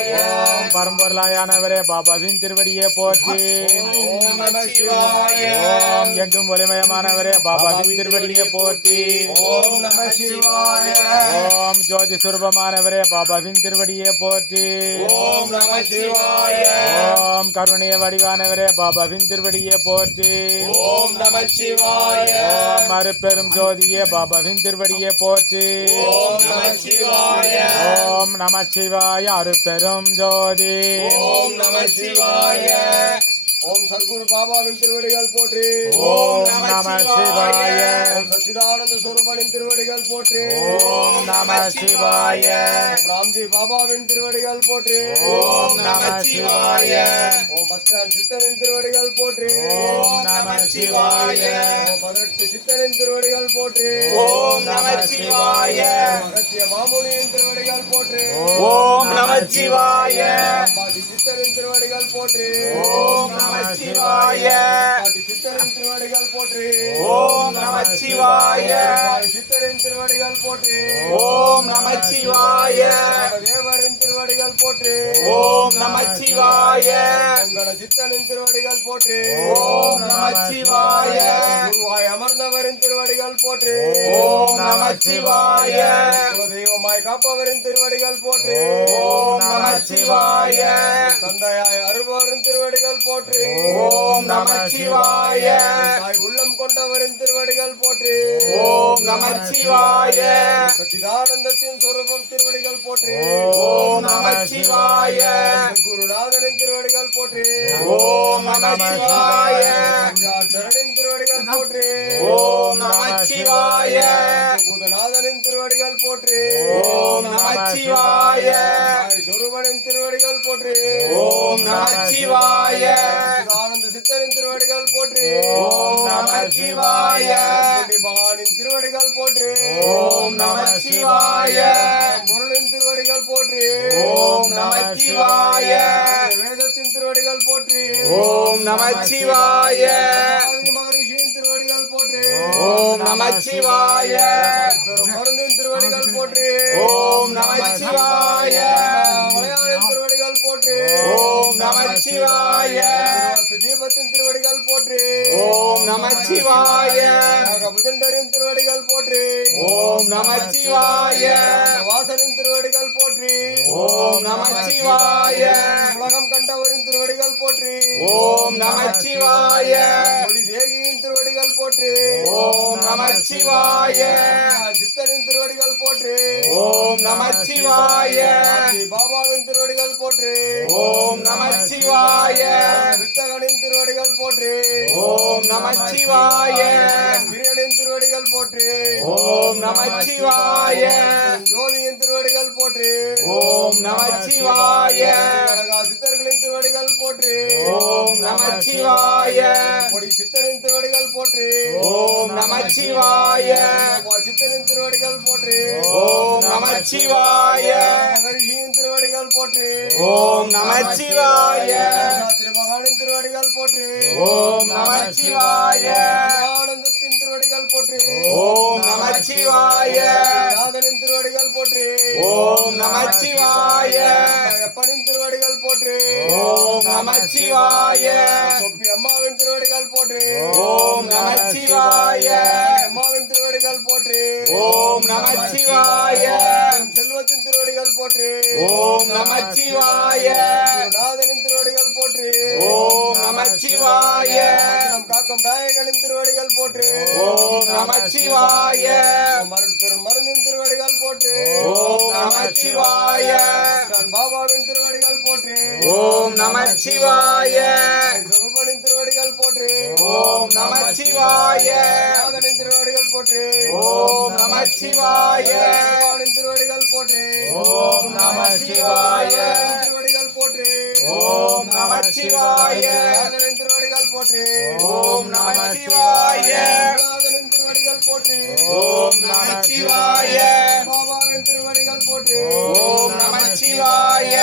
ஓம் பரம்பொருளாயானவரே பாபாவின் திருவடியே போற்றி. ஓம் எங்கும் ஒளிமயமானவரே பாபாவின் திருவடியே போற்றி. ஓம் ஜோதி சுரூபமானவரே பாபாவின் திருவடியே போற்றி. ஓம் கருணைய வடிவானவரே பாபாவின் திருவடியே போற்றி. ஓம் அருட்பெரும் ஜோதியே பாபாவின் திருவடியே போற்றி. ஓம் நம சிவாய அருட்பெரும் ஜோதி. ஓம் நம சிவாய. ஓம் சத்குரு பாபாவின் திருவடிகள் போற்றி. ஓம் நம சிவாய. ஓம் சச்சிதானந்த ஸ்வரூபனின் திருவடிகள் போற்றி. ஓம் நம சிவாய. ஓம் ராம்ஜி பாபாவின் திருவடிகள் போற்றி. ஓம் நம சிவாய. ஓம் பஸ்டான் சித்தனின் திருவடிகள் போற்றி. ஓம் நம சிவாய. ஓம் 18 சித்தனின் திருவடிகள் போற்றி. ஓம் நம சிவாய. அகத்திய மாமுனியின் திருவடிகள் போற்றி. ஓம் நம சிவாய. பாட்டி சித்தரின் திருவடிகள் போற்றி. ஓம் நம சிவாய. பாட்டி சித்தரின் திருவடிகள் போற்றி. ஓம் நம சிவாய. சித்தரின் திருவடிகள் போற்றி. ஓம் நம சிவாய. தேவரின் திருவடிகள் போற்றி. ஓம் நம சிவாய. உங்கள சித்தனின் திருவடிகள் போற்றி. ஓம் நம சிவாய. குருவாய் அமர்ந்தவரின் திருவடிகள் போற்றி. ஓம் நம சிவாய. தெய்வமாய் காப்பவரின் திருவடிகள் போற்றி. ஓம் நம சிவாய. தந்தையாய் அருள்பவரின் திருவடிகள் போற்றி. ஓம் நம சிவாய. தாய் உள்ளம் கொண்டவரின் திருவடிகள் போற்றி. ஓம் நம சிவாய. சச்சிதானந்தத்தின் சொரூபம் திருவடிகள் போற்றி. ஓம் நம சிவாய. குருநாதனின் திருவடிகள் போற்றி. ஓம் நம சிவாய. சரணின் திருவடிகள் போற்றி. ஓம் நம சிவாய. பூதநாதனின் திருவடிகள் போற்றி. ஓம் நம சிவாய. சொருபனின் திருவடிகள் போற்றி. ஓம் நம சிவாய. ஆனந்த சித்தரின் திருவடிகள் போற்றி. ஓம் நம சிவாய. பகவானின் திருவடிகள் போற்றி. ஓம் நம சிவாய. பொருளின் திருவடிகள் போற்றி. ஓம் நம சிவாய. வேதத்தின் திருவடிகள் போற்றி. ஓம் நம சிவாய. மகரிஷியின் திருவடிகள் போற்றி. ஓம் நம சிவாய. மருந்தின் திருவடிகள் போற்றி. ஓம் நம சிவாய. மலையாளின் திருவடிகள் போற்றி. ஓம் நம சிவாய. தீபத்தின் திருவடிகள் போற்றி. ஓம் நம சிவாய. புஜண்டரின் திருவடிகள் போற்றி. ஓம் நம சிவாய. வாசனின் திருவடிகள் போற்றி. ஓம் நம சிவாய. உலகம் கண்டவரின் திருவடிகள் போற்றி. ஓம் நம சிவாய. தேகியின் திருவடிகள் போற்றி. ஓம் நம சிவாய. சித்தனின் திருவடிகள் போற்றி. ஓம் நம சிவாய. பாபாவின் திருவடிகள் போற்றி. ஓம் நம சிவாய. வித்தகனின் திருவடிகள் போற்றி. ஓம் நம சிவாய. பிரியனின் திருவடிகள் போற்றி. ஓம் நம சிவாய. ஜோதியின் திருவடிகள் போற்றி. ஓம் நம சிவாய. சித்தர்களின் திருவடிகள் போற்றி. ஓம் நம சிவாய. கொடி சித்தரின் திருவடிகள் போற்றி. ஓம் நம சிவாய. சித்தரின் திருவடிகள் போற்றி. ஓம் நம சிவாய. மகரிஷியின் திருவடிகள் போற்றி. ஓம் நம சிவாய. சாத்திரி மகானின் திருவடிகள் போற்றி. ஓம் நம சிவாய. ஆனந்தத்தின் திருவடிகள் போற்றி. ஓம் நம சிவாய. நாதனின் திருவடிகள் போற்றி. ஓம் நம சிவாய. எப்பனின் திருவடிகள் போற்றி. ஓம் நம சிவாய. தொப்பி அம்மாவின் திருவடிகள் போற்றி. ஓம் நம சிவாய. அம்மாவின் திருவடிகள் போற்றி. ஓம் நம சிவாய. செல்வத்தின் திருவடிகள் போற்றி. ஓம் நம சிவாய. நாதனின் திருவடிகள் போற்றி. ஓம் நம சிவாய. நம் காக்கும் நாயகனின் திருவடிகள் போற்றி. ஓம் நம சிவாய. மருட்பெரும் மருந்தின் திருவடிகள் போற்றி. ஓம் நம சிவாய. பாபாவின் திருவடிகள் போற்றி. ஓம் நம சிவாய. சுரூபனின் திருவடிகள் போற்றி. ஓம் நம சிவாய. நாதனின் திருவடிகள் போற்றி. ஓம் நம சிவாய. பகவானின் திருவடிகள் போற்றி. ஓம் நம சிவாய. திருவடிகள் போற்றி. ஓம் நம சிவாய. நாதனின் திருவடிகள் போற்றி. ஓம் நம சிவாய. நாதனின் திருவடிகள் போற்றி. ஓம் நம சிவாய. பாபாவின் திருவடிகள் போற்றி. ஓம் நம சிவாய.